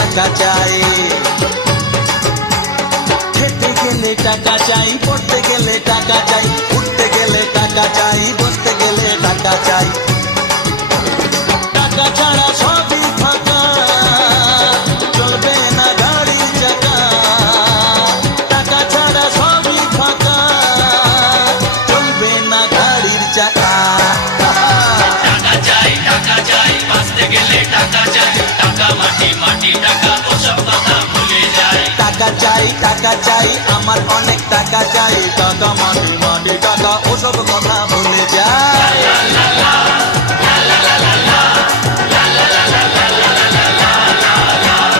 টাকা চাই, খেতে গেলে টাকা চাই, পড়তে গেলে টাকা চাই, উঠতে গেলে টাকা চাই, বসতে গেলে টাকা চাই। টাকা ছাড়া সবই ফাঁকা, চলবে না গাড়ির চাকা। টাকা ছাড়া সবই ফাঁকা, চলবে না গাড়ির চাকা। টাকা চাই বাঁচতে গেলে টাকা চাই, টাকা মাটি মাটি টাকা ওসব কথা ভুলে যায়। টাকা চাই আমার অনেক টাকা চাই, টাকা মাটি মাটি টাকা ওসব কথা